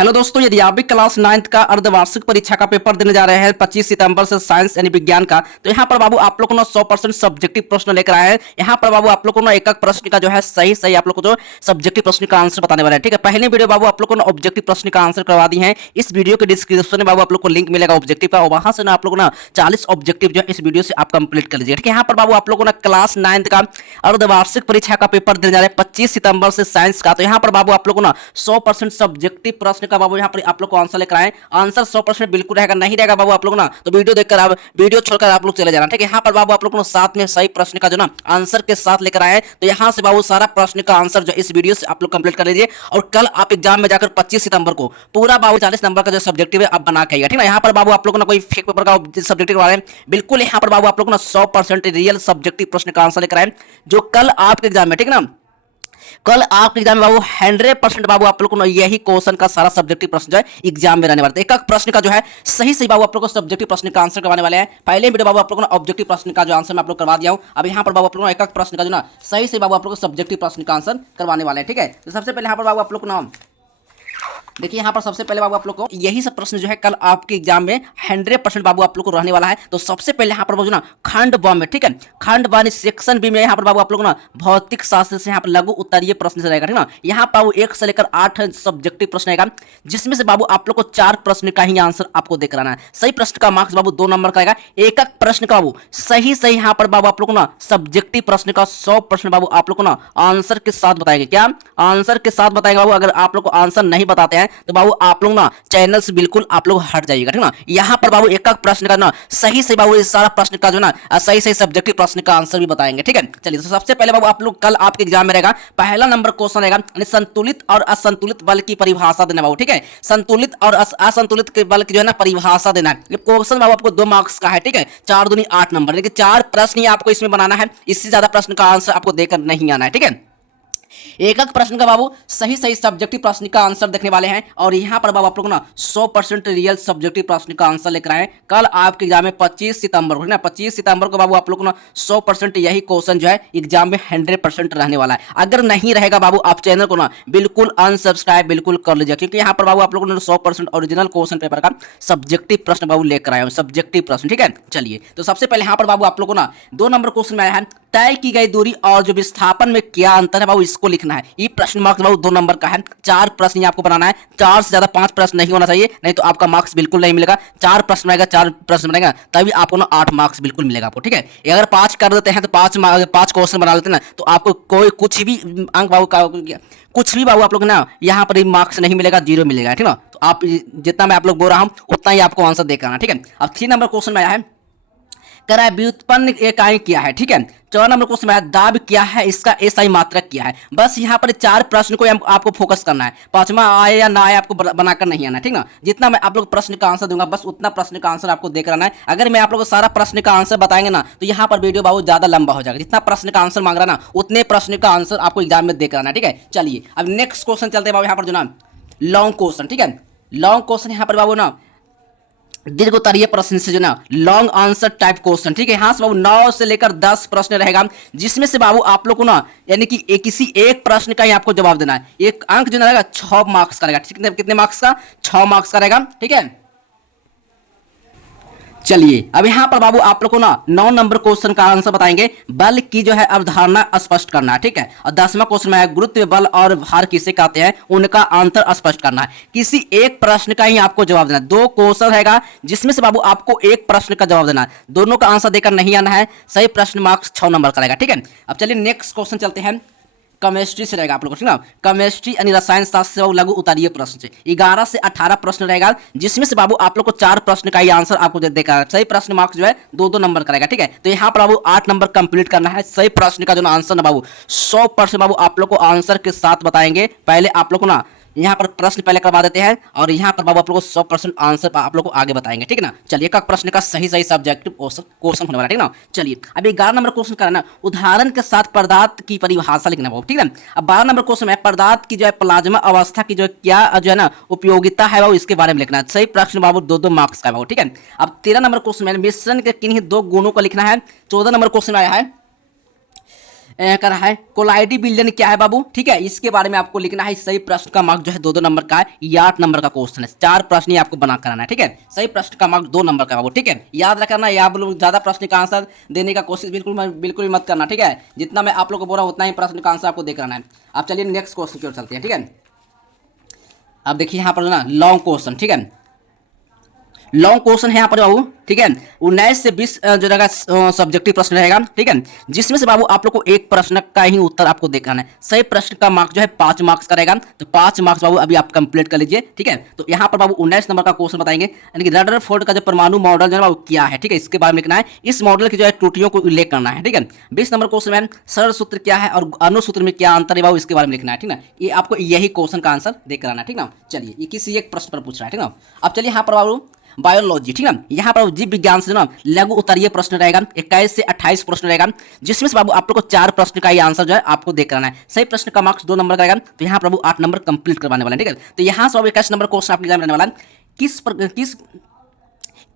Hello दोस्तों, यदि आप भी क्लास 9th का अर्धवार्षिक परीक्षा का पेपर देने जा रहे हैं 25 सितंबर से साइंस यानी विज्ञान का, तो यहाँ पर बाबू आप लोग को ना 100% सब्जेक्टिव प्रश्न लेकर आए हैं। यहाँ पर बाबू आप लोग को ना एक एक प्रश्न का जो है सही सही आप लोग को जो सब्जेक्टिव प्रश्न का आंसर बताने वाला है। ठीक है, पहले वीडियो बाबू आप लोग को ना ऑब्जेक्टिव प्रश्न का आंसर करवा दी है। इस वीडियो के डिस्क्रिप्शन में बाबू आप लोग को लिंक मिलेगा ऑब्जेक्टिव का, और वहां से ना आप लोग ना 40 ऑब्जेक्टिव जो है इस वीडियो से आप कंप्लीट कर लीजिए। ठीक है, यहाँ पर बाबू आप लोग को ना क्लास 9th का अर्धवार्षिक परीक्षा का पेपर देने जा रहे हैं 25 सितंबर से साइंस का। तो यहाँ पर बाबू आप लोग को ना 100% सब्जेक्टिव प्रश्न का बाबू यहाँ पर आप लोग को आंसर लेकर आए। आंसर 100% बिल्कुल रहेगा, नहीं रहेगा बाबू आप लोग ना तो वीडियो देखकर आप वीडियो छोड़कर आप लोग चले जाना। ठीक है, यहाँ पर बाबू आप लोग को साथ में सही प्रश्न का जो ना आंसर के साथ लेकर आए। तो यहाँ से बाबू सारा प्रश्न का आंसर जो इस वीडियो से आप लोग कंप्लीट कर लीजिए, और कल आप एग्जाम में जाकर 25 सितंबर को पूरा बाबू 40 नंबर का जो सब्जेक्टिव है आप बना के आइएगा। ठीक है, यहाँ पर बाबू आप लोग ना कोई फेक पेपर का सब्जेक्टिव वाले बिल्कुल यहाँ पर बाबू आप लोग ना 100% रियल सब्जेक्टिव प्रश्न का आंसर लेकर आए जो कल आपके एग्जाम में, ठीक है ना, कल आपके एग्जाम में बाबू 100% बाबू आप लोग को यही क्वेश्चन का सारा सब्जेक्टिव प्रश्न जो है एग्जाम में रहने वाला है। एक एक प्रश्न का जो है सही सही बाबू आप लोग को सब्जेक्टिव प्रश्न का आंसर करवाने वाले हैं। पहले वीडियो बाबू आप लोग को ऑब्जेक्टिव प्रश्न का जो आंसर मैं आप लोग करवा दिया हूं। अब यहाँ पर बाबू आप लोग एक एक प्रश्न का जो ना सही सही बाबू आप लोग को सब्जेक्टिव प्रश्न का आंसर करवाने वाले हैं। ठीक है, तो सबसे पहले यहाँ पर बाबू आप लोग को देखिए, यहाँ पर सबसे पहले बाबू आप लोग को यही सब प्रश्न जो है कल आपके एग्जाम में 100% बाबू आप लोग को रहने वाला है। तो सबसे पहले यहाँ पर बाबू ना खंड ब में, ठीक है, खंड ब सेक्शन बी में यहाँ पर बाबू आप लोग ना भौतिक शास्त्र से यहाँ पर लघु उत्तरीय प्रश्न से रहेगा। ठीक है ना, यहाँ पर बाबू 1 से लेकर 8 सब्जेक्टिव प्रश्न रहेगा, जिसमें से बाबू आप लोग को 4 प्रश्न का ही आंसर आपको देकर आना है। सही प्रश्न का मार्क्स बाबू 2 नंबर का आएगा। एक एक प्रश्न का बाबू सही सही यहाँ पर बाबू आप लोग को ना सब्जेक्टिव प्रश्न का 100% बाबू आप लोग को ना आंसर के साथ बताएंगे। क्या आंसर के साथ बताएंगे बाबू? अगर आप लोग को आंसर नहीं बताते हैं तो बाबू आप लोग ना चैनल से बिल्कुल आप लोग हट जाइएगा। ठीक है ना, यहाँ पर बाबू एक एक प्रश्न का ना सही सही बाबू इस सारा प्रश्न का जो ना सही सही सब्जेक्टिव प्रश्न का आंसर भी बताएंगे। ठीक है, चलिए, तो सबसे पहले बाबू आप लोग कल आपके एग्जाम में रहेगा पहला नंबर क्वेश्चन रहेगा संतुलित और असंतुलित बल की परिभाषा देना बाबू। ठीक है, संतुलित और असंतुलित के बल की जो है ना परिभाषा देना है। ये क्वेश्चन बाबू आपको 2 मार्क्स का है। ठीक है, 4 दूनी 8 नंबर, लेकिन 4 प्रश्न ही आपको इसमें बनाना है, इससे ज्यादा प्रश्न का आंसर आपको देकर नहीं आना है। ठीक है, एक एक प्रश्न का बाबू सही सही सब्जेक्टिव प्रश्न का आंसर देखने वाले हैं, और यहां पर बाबू आप लोग ना 100% रियल सब्जेक्टिव प्रश्न का आंसर लेकर आए कल आपके एग्जाम में 25 सितंबर को। ना 25 सितंबर को बाबू आप लोग ना 100% यही क्वेश्चन जो है एग्जाम में 100% रहने वाला है। अगर नहीं रहेगा बाबू आप चैनल को ना बिल्कुल अनसब्सक्राइब बिल्कुल कर लीजिए, क्योंकि यहाँ पर बाबू आप लोग 100% ओरिजिनल क्वेश्चन पेपर का सब्जेक्टिव प्रश्न बाबू लेकर आए हो, सब्जेक्टिव प्रश्न। ठीक है, चलिए, तो सबसे पहले यहाँ पर बाबू आप लोग को ना 2 नंबर क्वेश्चन में आया है, तय की गई दूरी और जो विस्थापन में क्या अंतर है बाबू इसको लिखना है। ये प्रश्न मार्क्स बाबू 2 नंबर का है। 4 प्रश्न आपको बनाना है, 4 से ज्यादा 5 प्रश्न नहीं होना चाहिए, नहीं तो आपका मार्क्स बिल्कुल नहीं मिलेगा। 4 प्रश्न रहेगा, 4 प्रश्न बनेगा तभी आपको ना 8 मार्क्स बिल्कुल मिलेगा आपको। ठीक है, अगर 5 कर देते हैं तो 5 क्वेश्चन बना लेते हैं ना तो आपको कोई कुछ भी अंक बाबू का कुछ भी बाबू आप लोग ना यहाँ पर मार्क्स नहीं मिलेगा, 0 मिलेगा। ठीक है, तो आप जितना मैं आप लोग बोल रहा हूँ उतना ही आपको आंसर देकर आना। ठीक है, अब 3 नंबर क्वेश्चन में आया है करा व्युत्पन्न इकाई क्या है। ठीक है, 4 नंबर क्वेश्चन में दाब क्या है, इसका एसआई मात्रक क्या है। बस यहाँ पर 4 प्रश्न को आपको फोकस करना है, 5वां आए या ना आए आपको बनाकर नहीं आना है। ठीक ना, जितना मैं आप लोग प्रश्न का आंसर दूंगा बस उतना प्रश्न का आंसर आपको देकर आना है। अगर मैं आप लोग को सारा प्रश्न का आंसर बताएंगे ना तो यहाँ पर वीडियो बहुत ज्यादा लंबा हो जाएगा। जितना प्रश्न का आंसर मांग रहा ना उतने प्रश्न का आंसर आपको एग्जाम में देकर आना है। ठीक है, चलिए अब नेक्स्ट क्वेश्चन चलते हैं बाबू यहाँ पर जो ना लॉन्ग क्वेश्चन। ठीक है, लॉन्ग क्वेश्चन यहाँ पर बाबू ना दीर्घ उत्तरीय प्रश्न से जो ना लॉन्ग आंसर टाइप क्वेश्चन। ठीक है, यहाँ से बाबू 9 से लेकर 10 प्रश्न रहेगा, जिसमें से बाबू आप लोग को ना यानी कि किसी एक प्रश्न का ही आपको जवाब देना है। एक अंक जो रहेगा 6 मार्क्स का रहेगा। कितने मार्क्स का? 6 मार्क्स का रहेगा। ठीक है, चलिए अब यहाँ पर बाबू आप लोग को ना 9 नंबर क्वेश्चन का आंसर बताएंगे, बल की जो है अवधारणा स्पष्ट करना है। ठीक है, और 10वां क्वेश्चन में है गुरुत्व बल और भार किसे कहते हैं, उनका अंतर स्पष्ट करना है। किसी एक प्रश्न का ही आपको जवाब देना है। 2 क्वेश्चन रहेगा जिसमें से बाबू आपको एक प्रश्न का जवाब देना है, दोनों का आंसर देकर नहीं आना है। सही प्रश्न मार्क्स 6 नंबर का रहेगा। ठीक है, अब चलिए नेक्स्ट क्वेश्चन चलते हैं, केमिस्ट्री से रहेगा आप लोगों को। ठीक ना, केमिस्ट्री यानी रसायन शास्त्र से लघु उत्तरीय प्रश्न से 11 से 18 प्रश्न रहेगा, जिसमें से बाबू आप लोग को 4 प्रश्न का ही आंसर आपको देगा। सही प्रश्न मार्क्स जो है 2-2 नंबर का रहेगा। ठीक है, तो यहाँ पर बाबू 8 नंबर कंप्लीट करना है। सही प्रश्न का जो आंसर ना बाबू 100% बाबू आप लोग को आंसर के साथ बताएंगे। पहले आप लोग को ना यहाँ पर प्रश्न पहले करवा देते हैं, और यहाँ पर बाबू आप लोग को 100% आंसर आप लोग को आगे बताएंगे। ठीक है ना, चलिए का प्रश्न का सही सही सब्जेक्टिव क्वेश्चन होने वाला है। ठीक ना, चलिए अभी 11 नंबर क्वेश्चन करना, उदाहरण के साथ पदार्थ की परिभाषा लिखना बाबू। ठीक है, अब 12 नंबर क्वेश्चन है पदार्थ की जो है प्लाज्मा अवस्था की जो क्या जो है ना उपयोगिता है बाबू इसके बारे में लिखना है। सही प्रश्न बाबू 2-2 मार्क्स का है बाबू। ठीक है, अब 13 नंबर क्वेश्चन में मिश्रण के किन्हीं 2 गुणों को लिखना है। 14 नंबर क्वेश्चन आया है कर रहा है कोलाइडी बिल्जन क्या है बाबू, ठीक है, इसके बारे में आपको लिखना है। सही प्रश्न का मार्क जो है 2-2 नंबर का है, ये 8 नंबर का क्वेश्चन है, 4 प्रश्न ही आपको बना कराना है, ठीक है। सही प्रश्न का मार्क 2 नंबर का बाबू, ठीक है, याद रखना। या आप लोग ज्यादा प्रश्न का आंसर देने का कोशिश बिल्कुल भी मत करना, ठीक है। जितना मैं आप लोग को बोल रहा हूं उतना ही प्रश्न का आंसर आपको दे कराना है। अब चलिए नेक्स्ट क्वेश्चन की ओर चलते हैं, ठीक है। अब देखिए यहाँ पर ना लॉन्ग क्वेश्चन, ठीक है, लॉन्ग क्वेश्चन है यहाँ पर बाबू, ठीक है। 19 से 20 जो रहेगा सब्जेक्टिव प्रश्न रहेगा, ठीक है, जिसमें से बाबू आप लोग को एक प्रश्न का ही उत्तर आपको देखाना है। सही प्रश्न का मार्क जो है 5 मार्क्स का रहेगा, तो 5 मार्क्स बाबू अभी आप कंप्लीट कर लीजिए, ठीक है। तो यहाँ पर बाबू 19 नंबर का क्वेश्चन बताएंगे, यानी कि रदरफोर्ड का जो परमाणु मॉडल जो है बाबू क्या है, ठीक है, इसके बारे में लिखना है। इस मॉडल की जो है त्रुटियों को उल्लेख करना है, ठीक है। 20 नंबर क्वेश्चन में सरल सूत्र क्या है और अनुसूत्र में क्या अंतर है बाबू, इसके बारे में लिखना है, ठीक ना। ये आपको यही क्वेश्चन का आंसर दे कराना है, ठीक ना। चलिए ये किसी एक प्रश्न पर पूछ रहा है, ठीक ना। अब चलिए यहाँ पर बाबू बायोलॉजी, ठीक है, यहाँ पर जीव विज्ञान से ना लघु उत्तरीय प्रश्न रहेगा, 21 से 28 प्रश्न रहेगा, जिसमें से बाबू आप लोग को 4 प्रश्न का ही आंसर जो है आपको देख कराना है। सही प्रश्न का मार्क्स 2 नंबर का रहेगा, तो यहाँ पर बाबू 8 नंबर कंप्लीट करवाने वाले हैं, ठीक है। तो यहाँ से 21 नंबर क्वेश्चन आपके एग्जाम रहने वाला है।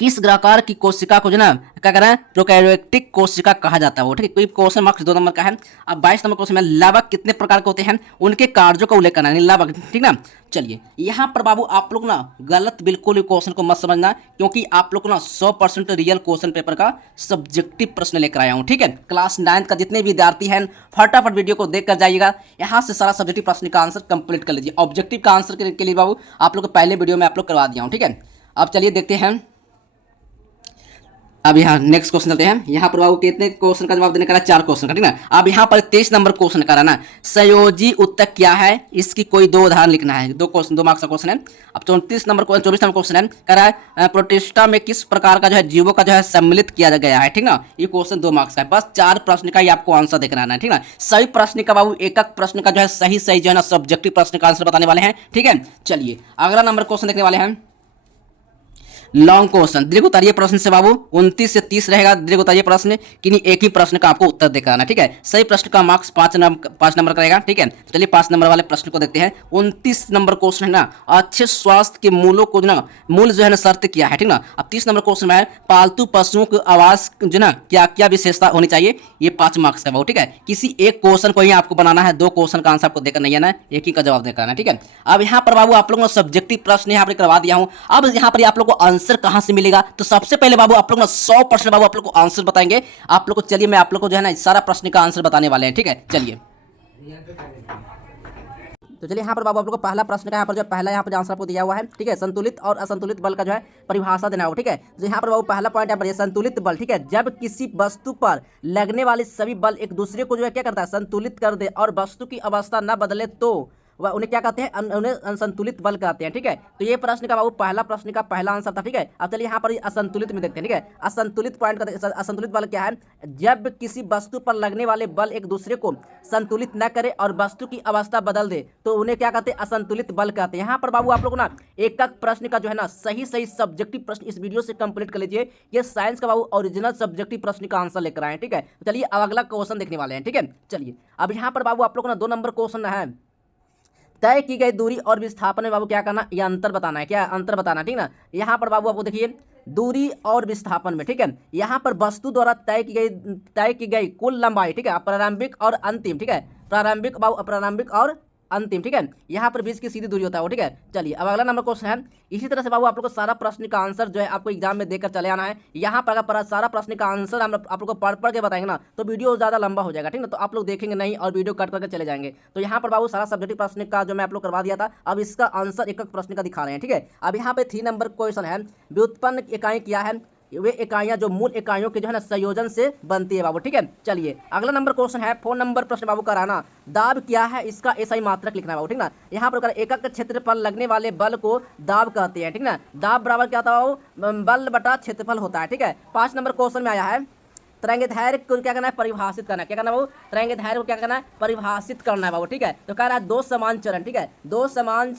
किस ग्राकार की कोशिका को जो ना क्या कह रहा है प्रोकैरियोटिक कोशिका कहा जाता है वो, ठीक है। कोई क्वेश्चन मार्क्स 2 नंबर का है। अब 22 नंबर क्वेश्चन में लावक कितने प्रकार के होते हैं, उनके कार्यों का उल्लेख करना है, लावक, ठीक ना। चलिए यहाँ पर बाबू आप लोग ना गलत बिल्कुल क्वेश्चन को मत समझना, क्योंकि आप लोग को ना 100% रियल क्वेश्चन पेपर का सब्जेक्टिव प्रश्न लेकर आया हूँ, ठीक है। क्लास 9 का जितने विद्यार्थी हैं फटाफट वीडियो को देख कर जाइएगा, यहाँ से सारा सब्जेक्टिव प्रश्न का आंसर कंप्लीट कर लीजिए। ऑब्जेक्टिव का आंसर के लिए बाबू आप लोग को पहले वीडियो में आप लोग करवा दिया हूँ, ठीक है। अब चलिए देखते हैं, अब यहाँ नेक्स्ट क्वेश्चन चलते हैं। यहाँ पर बाबू कितने क्वेश्चन का जवाब देने का, 4 क्वेश्चन का, ठीक ना। अब यहाँ पर 23 नंबर क्वेश्चन का ना संयोजी उत्तक क्या है, इसकी कोई 2 उदाहरण लिखना है। 2 क्वेश्चन 2 मार्क्स का क्वेश्चन है। अब 24 नंबर क्वेश्चन है, कह रहा है प्रोटिस्टा में किस प्रकार का जो है जीवों का जो है सम्मिलित किया गया है, ठीक ना। ये क्वेश्चन 2 मार्क्स का है, बस 4 प्रश्न का ही आपको आंसर देखना है, ठीक ना। सही प्रश्न का बाबू एक प्रश्न का जो है सही जो है ना सब्जेक्टिव प्रश्न का आंसर बताने वाले हैं, ठीक है। चलिए अगला नंबर क्वेश्चन देखने वाले हैं, लॉन्ग क्वेश्चन दीर्घ उत्तरीय प्रश्न से बाबू 29 से 30 रहेगा दीर्घ उत्तरीय प्रश्न, किन्हीं एक ही प्रश्न का आपको उत्तर देना, ठीक है। सही प्रश्न का मार्क्स 5 नंबर का रहेगा, ठीक है। चलिए 5 नंबर वाले प्रश्न को देखते हैं। 29 नंबर क्वेश्चन है ना अच्छे स्वास्थ्य के मूलों को जो ना मूल जो है ना शर्त क्या है, ठीक ना। अब 30 नंबर क्वेश्चन में है पालतू पशुओं के आवास जो ना क्या क्या विशेषता होनी चाहिए, ये 5 मार्क्स का बाबू, ठीक है। किसी एक क्वेश्चन को ही आपको बनाना है, 2 क्वेश्चन का आंसर आपको देकर नहीं आना है, एक ही का जवाब देकर आना, ठीक है। अब यहाँ पर बाबू आप लोगों को सब्जेक्टिव प्रश्न यहाँ पर करवा दिया हूँ। अब यहाँ पर आप लोग को आंसर कहाँ से मिलेगा, तो सबसे पहले बाबू आप लोग ना 100% बाबू आप लोग को आंसर बताएंगे आप लोग को। चलिए मैं आप लोग को जो है ना सारा प्रश्न का आंसर बताने वाले हैं, ठीक है। चलिए तो चलिए यहाँ पर बाबू आप लोग को पहला प्रश्न का यहाँ पर जो पहला यहाँ पर आंसर आपको दिया हुआ है, ठीक है। संतुलित और असंतुलित बल का जो है परिभाषा देना होगा, ठीक है। तो यहाँ पर बाबू पहला पॉइंट यहाँ पर संतुलित बल, ठीक है, जब किसी वस्तु पर लगने वाले सभी बल एक दूसरे को जो है क्या करता है संतुलित कर दे और वस्तु की अवस्था न बदले तो वह उन्हें क्या कहते हैं, उन्हें असंतुलित बल कहते हैं, ठीक है। तो ये प्रश्न का बाबू पहला प्रश्न का पहला आंसर था, ठीक है। अब चलिए यहाँ पर असंतुलित में देखते हैं, ठीक है। असंतुलित पॉइंट का असंतुलित बल क्या है, जब किसी वस्तु पर लगने वाले बल एक दूसरे को संतुलित न करे और वस्तु की अवस्था बदल दे तो उन्हें क्या कहते हैं असंतुलित बल कहते हैं। यहाँ पर बाबू आप लोग ना एक प्रश्न का जो है ना सही सब्जेक्टिव प्रश्न इस वीडियो से कंप्लीट कर लीजिए। ये साइंस का बाबू ओरिजिनल सब्जेक्टिव प्रश्न का आंसर लेकर आए, ठीक है। चलिए अब अगला क्वेश्चन देखने वाले हैं, ठीक है। चलिए अब यहाँ पर बाबू आप लोग ना 2 नंबर क्वेश्चन है, तय की गई दूरी और विस्थापन में बाबू क्या करना, यह अंतर बताना है, क्या अंतर बताना, ठीक ना। यहाँ पर बाबू आपको देखिए दूरी और विस्थापन में, ठीक है, यहाँ पर वस्तु द्वारा तय की गई कुल लंबाई, ठीक है, प्रारंभिक और अंतिम, ठीक है, प्रारंभिक बाबू प्रारंभिक और अंतिम, ठीक है, यहाँ पर बीच की सीधी दूरी होता है वो, ठीक है। चलिए अब अगला नंबर क्वेश्चन है। इसी तरह से बाबू आप लोग को सारा प्रश्न का आंसर जो है आपको एग्जाम में देकर चले आना है। यहाँ पर अगर सारा प्रश्न का आंसर हम आप लोग को पढ़ के बताएंगे ना तो वीडियो ज़्यादा लंबा हो जाएगा, ठीक है, तो आप लोग देखेंगे नहीं और वीडियो कट करके चले जाएंगे। तो यहाँ पर बाबू सारा सब्जेक्टिव प्रश्न का जो मैं आप लोग करवा दिया था, अब इसका आंसर एक प्रश्न का दिखा रहे हैं, ठीक है। अब यहाँ पे 3 नंबर क्वेश्चन है, व्युत्पन्न इकाई क्या है, वे इकाइयां जो मूल इकाइयों के जो है ना संयोजन से बनती है बाबू, ठीक है। चलिए अगला नंबर क्वेश्चन है 4 नंबर प्रश्न बाबू कराना, दाब क्या है, इसका एसआई मात्रक लिखना है बाबू, ठीक ना। यहाँ पर एकक क्षेत्र पर लगने वाले बल को दाब कहते हैं, ठीक ना। दाब बराबर क्या होता है, बल बटा क्षेत्रफल होता है, ठीक है। 5 नंबर क्वेश्चन में आया है तरंगदैर्घ्य को क्या करना है परिभाषित करना है, क्या करना है बाबू तरंगदैर्घ्य को क्या करना है परिभाषित करना है बाबू, ठीक है। तो कह रहा है 2 समान चरण, ठीक है, 2 समान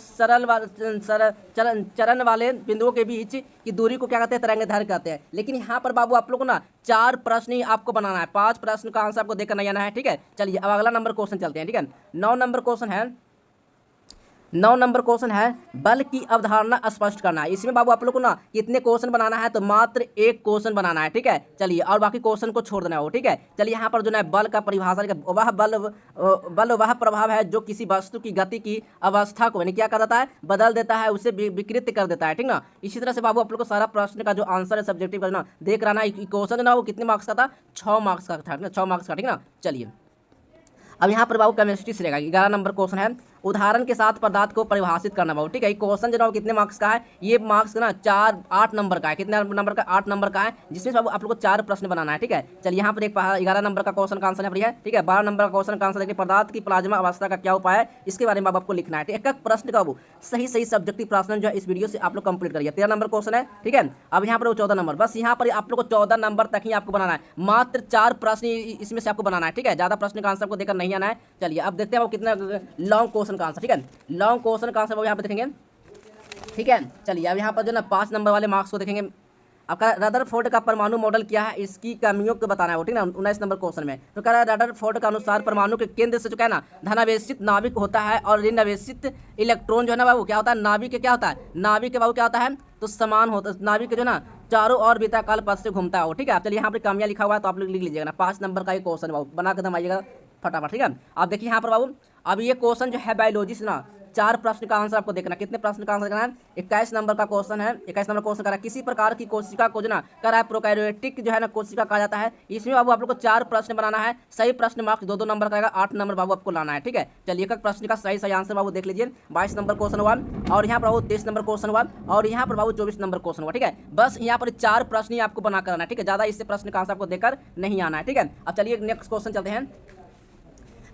चरण वाले बिंदुओं के बीच की दूरी को क्या कहते हैं तरंगदैर्घ्य कहते हैं। लेकिन यहाँ पर बाबू आप लोग को ना 4 प्रश्न ही आपको बनाना है, 5 प्रश्न का आंसर आपको देकर नहीं आना है, ठीक है। चलिए अब अगला नंबर क्वेश्चन चलते हैं, ठीक है। 9 नंबर क्वेश्चन है 9 नंबर क्वेश्चन है बल की अवधारणा स्पष्ट करना है। इसमें बाबू आप लोग को ना कितने क्वेश्चन बनाना है, तो मात्र एक क्वेश्चन बनाना है, ठीक है। चलिए, और बाकी क्वेश्चन को छोड़ देना हो, ठीक है। चलिए, यहाँ पर जो है बल का परिभाषा, बल वह प्रभाव है जो किसी वस्तु की गति की अवस्था को यानी क्या कर देता है, बदल देता है, उसे विकृत कर देता है, ठीक ना। इसी तरह से बाबू आप लोग को सारा प्रश्न का जो आंसर है सब्जेक्टिव का ना देख रहा ना, क्वेश्चन ना वो कितने मार्क्स का था, 6 मार्क्स का था, 6 मार्क्स का, ठीक ना। चलिए, अब यहाँ पर बाबू केमिस्ट्री से रहेगा। 11 नंबर क्वेश्चन है उदाहरण के साथ पदार्थ को परिभाषित करना बाबू, ठीक है। क्वेश्चन जो है कितने मार्क्स का है, ये मार्क्स ना 8 नंबर का है। कितने नंबर का, 8 नंबर का है, जिसमें बाबू आप लोग को 4 प्रश्न बनाना है, ठीक है। चलिए, यहाँ पर एक 11 नंबर का क्वेश्चन का आंसर है, ठीक है। 12 नंबर का क्वेश्चन का आंसर देखिए, पदार्थ की प्लाज्मा अवस्था का क्या उपाय है, इसके बारे में आपको लिखना है। एक प्रश्न का बाबू सही सब्जेक्टिव प्रश्न जो है इस वीडियो से आप लोग कंप्लीट करिए। 13 नंबर क्वेश्चन है, ठीक है। अब यहाँ पर 14 नंबर, बस यहाँ पर आप लोग को 14 नंबर तक ही आपको बनाना है। मात्र 4 प्रश्न इसमें से आपको बनाना है, ठीक है। ज़्यादा प्रश्न का आंसर को देकर नहीं आना है। चलिए, अब देखते हैं वो कितना लॉन्ग क्वेश्चन का आंसर, ठीक है। लॉन्ग क्वेश्चन का आंसर वो यहाँ पे देखेंगे, ठीक है। चलिए, अब यहाँ पर जो ना 5 नंबर वाले मार्क्स को देखेंगे। आपका रदरफोर्ड का परमाणु मॉडल क्या है, इसकी कमियों को बताना है वो, ठीक है ना। 19 नंबर क्वेश्चन में तो कह रहा है रदरफोर्ड के अनुसार परमाणु के केंद्र से जो है ना धनावेशित नाभिक होता है और ऋणावेशित इलेक्ट्रॉन जो है ना बाबू क्या होता है, नाभिक के क्या होता है, नाभिक के बाबू क्या होता है, तो समान होता है। नाभिक के जो ना चारों ओर वृत्ताकार पथ से घूमता है वो, ठीक है। चलिए, यहाँ पर कमियां लिखा हुआ है तो आप लोग लिख लीजिएगा ना। 5 नंबर का ये क्वेश्चन बाबू बना कर दम आइएगा फटाफट, ठीक है। आप देखिए यहाँ पर बाबू, अब ये क्वेश्चन जो है बायोलॉजी से ना 4 प्रश्न का आंसर आपको देखना। कितने प्रश्न का आंसर करना है, 21 नंबर का क्वेश्चन है। 21 नंबर क्वेश्चन करा किसी प्रकार की कोशिका को जो ना करा है प्रोकैरियोटिक जो है ना कोशिका कहा जाता है। इसमें बाबू आप लोग को 4 प्रश्न बनाना है। सही प्रश्न मार्क्स 2-2 नंबर का आएगा, 8 नंबर बाबू आपको लाना है, ठीक है। चलिए, एक प्रश्न का सही आंसर बाबू देख लीजिए। 22 नंबर क्वेश्चन हुआ और यहाँ पर बाबू 23 नंबर क्वेश्चन हुआ और यहाँ पर बाबू 24 नंबर क्वेश्चन हुआ, ठीक है। बस यहाँ पर 4 प्रश्न ही आपको बना करना है, ठीक है। ज़्यादा इससे प्रश्न का आंसर आपको देकर नहीं आना है, ठीक है। अब चलिए नेक्स्ट क्वेश्चन चलते हैं।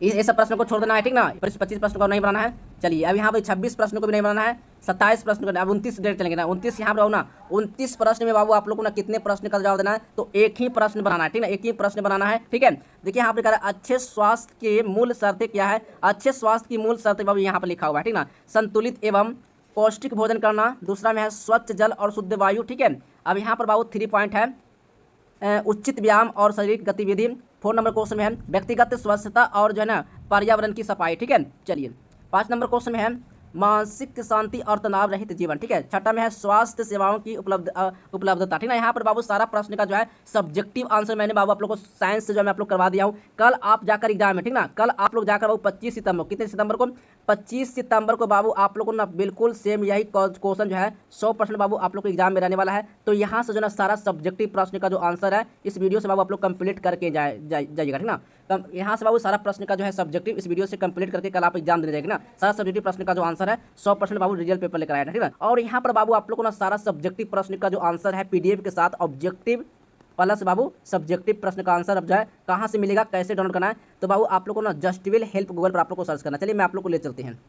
ये सब प्रश्नों को छोड़ देना है, ठीक ना। 25 प्रश्न को नहीं बनाना है। चलिए, अब यहाँ पर 26 प्रश्नों को भी नहीं बनाना है। 27 प्रश्न को, अब 29 डेट चलेंगे ना। 29 यहाँ पर ना 29 प्रश्न में बाबू आप लोग को ना कितने प्रश्न का जवाब देना है, तो एक ही प्रश्न बनाना है, ठीक ना। एक ही प्रश्न बनाना है, ठीक है। देखिए, यहाँ पर कह रहा है अच्छे स्वास्थ्य के मूल शर्तें क्या है। अच्छे स्वास्थ्य की मूल शर्तें बाबू यहाँ पर लिखा हुआ है, ठीक ना। संतुलित एवं पौष्टिक भोजन करना, दूसरा में है स्वच्छ जल और शुद्ध वायु, ठीक है। अब यहाँ पर बाबू 3 पॉइंट है उचित व्यायाम और शारीरिक गतिविधि। 4 नंबर क्वेश्चन में है व्यक्तिगत स्वच्छता और जो है ना पर्यावरण की सफाई, ठीक है। चलिए, 5 नंबर क्वेश्चन में है मानसिक शांति और तनाव रहित जीवन, ठीक है। 6 में है स्वास्थ्य सेवाओं की उपलब्धता, ठीक है। यहाँ पर बाबू सारा प्रश्न का जो है सब्जेक्टिव आंसर मैंने बाबू आप लोग को साइंस से जो मैं आप लोग करवा दिया हूँ। कल आप जाकर एग्जाम में, ठीक ना, कल आप लोग जाकर बाबू 25 सितंबर, कितने सितंबर को, 25 सितंबर को बाबू आप लोगों को ना बिल्कुल सेम यही क्वेश्चन जो है 100% बाबू आप लोग को एग्जाम में रहने वाला है। तो यहाँ से जो ना सारा सब्जेक्टिव प्रश्न का जो आंसर है इस वीडियो से बाबू आप लोग कंप्लीट करके जाइएगा, ठीक ना। यहाँ से बाबू सारा प्रश्न का जो है सब्जेक्टिव इस वीडियो से कंप्लीट करके कल आप एग्जाम देने जाएंगे ना। सारा सब्जेक्टिव प्रश्न का जो आंसर है 100% बाबू रिजल्ट पेपर लेकर आया था, ठीक है। और यहाँ पर बाबू आप लोग को ना सारा सब्जेक्टिव प्रश्न का जो आंसर है पीडीएफ के साथ ऑब्जेक्टिव प्लस बाबू सब्जेक्टिव प्रश्न का आंसर अब जो है कहाँ से मिलेगा, कैसे डाउनलोड करना है, तो बाबू आप लोग को ना जस्टविल हेल्प गूगल पर आप लोग को सर्च करना। चलिए, मैं आप लोग को ले चलते हैं।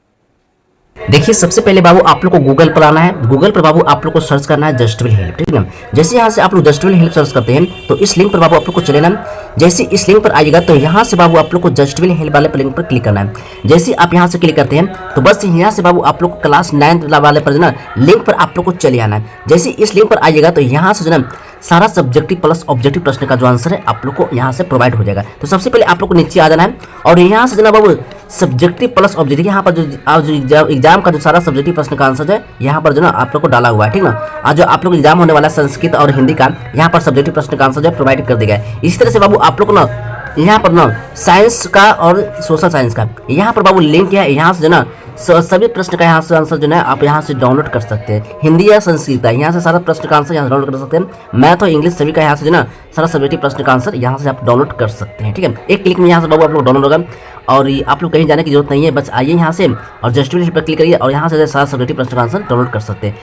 देखिए, सबसे पहले बाबू आप लोग को गूगल पर आना है। गूगल पर बाबू आप लोग को सर्च करना है जस्टविल हेल्प, ठीक है। जैसे यहाँ से आप लोग जस्टविल हेल्प सर्च करते हैं तो इस लिंक पर बाबू आप लोग को चले ना। जैसे इस लिंक पर आइएगा तो यहाँ से बाबू आप लोग को जस्टविल हेल्प वाले लिंक पर क्लिक करना है। जैसे आप यहाँ से क्लिक करते हैं तो बस यहाँ से बाबू आप लोग को क्लास 9 वाले पर जो ना लिंक पर आप लोग को चले आना है। जैसे इस लिंक पर आइएगा तो यहाँ से जो ना सारा सब्जेक्टिव प्लस ऑब्जेक्टिव प्रश्न का जो आंसर है आप लोग को यहाँ से प्रोवाइड हो जाएगा। तो सबसे पहले आप लोग को नीचे आ जाना है और यहाँ से जो ना बाबू सब्जेक्टिव प्लस ऑब्जेक्टिव यहाँ पर जो एग्जाम का जो सारा सब्जेक्टिव प्रश्न का आंसर है यहाँ पर जो ना आप लोग को डाला हुआ है, ठीक ना। आज जो आप लोग एग्जाम होने वाला है संस्कृत और हिंदी का यहाँ पर सब्जेक्टिव प्रश्न का आंसर जो है प्रोवाइड कर दिया है। इसी तरह से बाबू आप लोग को ना यहाँ पर ना साइंस का और सोशल साइंस का यहाँ पर बाबू लिंक है। यहाँ से जो ना सभी प्रश्न का यहाँ से आंसर जो है आप यहाँ से डाउनलोड कर सकते हैं। हिंदी या संस्कृत का यहाँ से सारा प्रश्न का आंसर यहाँ से डाउनलोड कर सकते हैं। मैथ और इंग्लिश सभी का यहाँ से जो ना सारा सब्जेक्टिव प्रश्न का आंसर यहाँ से आप डाउनलोड कर सकते हैं, ठीक है। एक क्लिक में यहाँ से बाबू आप लोग डाउनलोड होगा और आप लोग कहीं जाने की जरूरत नहीं है। बस आइए यहाँ से और जस्टविल पर क्लिक करिए और यहाँ से सारा सब्जेक्टिव प्रश्न का आंसर डाउनलोड कर सकते हैं।